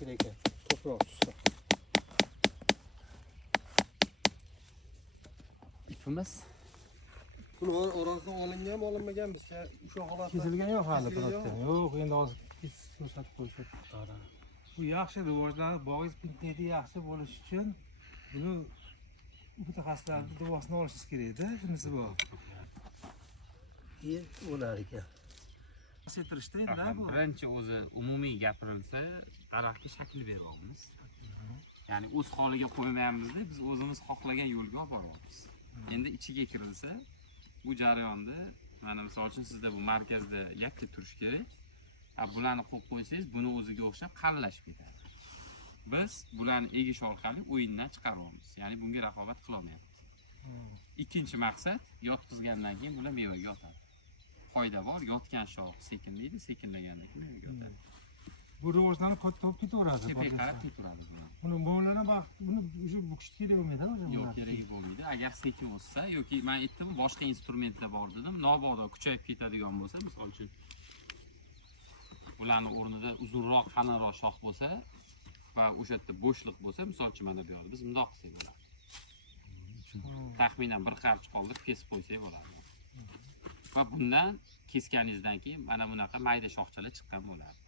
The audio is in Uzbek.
kerak ekan. Ko'proq tushsa. ipimiz Buni orasidan olingan, olinmagan bizga o'sha holatda Kesilgan yo'q hali kesilgan biroq. Yo'q, endi hozir ko'rsatib qo'yishadi. Bu yaxshi rivojlanib, bog'ingiz pintneydi yaxshi bo'lish uchun buni mutaxassislarning duosini olishingiz kerak-da, shunisi bor. O'lar ekan. Setirishda endi bu. birinchi o'zi umumiy gapirilsa daraxtga shakl beryapmiz. Ya'ni o'z holiga qo'ymayapmiz-da, biz o'zimiz xohlagan yo'lga olib boryapmiz. Endi ichiga kirilsa bu jarayonda mana misol uchun sizda bu markazda yakka turish kerak. Bularni qo'yib qo'ysangiz buni o'ziga o'xshab qallashib ketadi. Biz bularni egish orqali o'yindan chiqaryapmiz. Ya'ni bunga raqobat qila olmayapmiz. Ikkinchi maqsad yotqizgandan keyin bular mevaga yotadi. Foyda bor, yotgan shox sekinlaydi, sekinlaganda keyin mevaga yotadi. Bu rivojlanib katta bo'lib ketaveradi. Tepaga qarab ketaveradi bular. Buni mo'lana vaqt buni o'sha bukish kerak bo'lmaydi o'zi. Yo'q, keragi bo'lmaydi. Agar sekin o'ssa yoki men aytdim, boshqa instrumentlar bor dedim. Mabodo kuchayib ketadigan bo'lsa, misol uchun ularning o'rnida uzunroq, qalinroq shox bo'lsa va o'sha yerda bo'shliq bo'lsa, misol uchun mana bu yerda biz bundoq qilsak bo'ladi. Taxminan bir qarch qoldirib kesib qo'ysak bo'ladi. Va bundan kesganingizdan keyin mana bunaqa mayda shoxchalar chiqqan bo'ladi.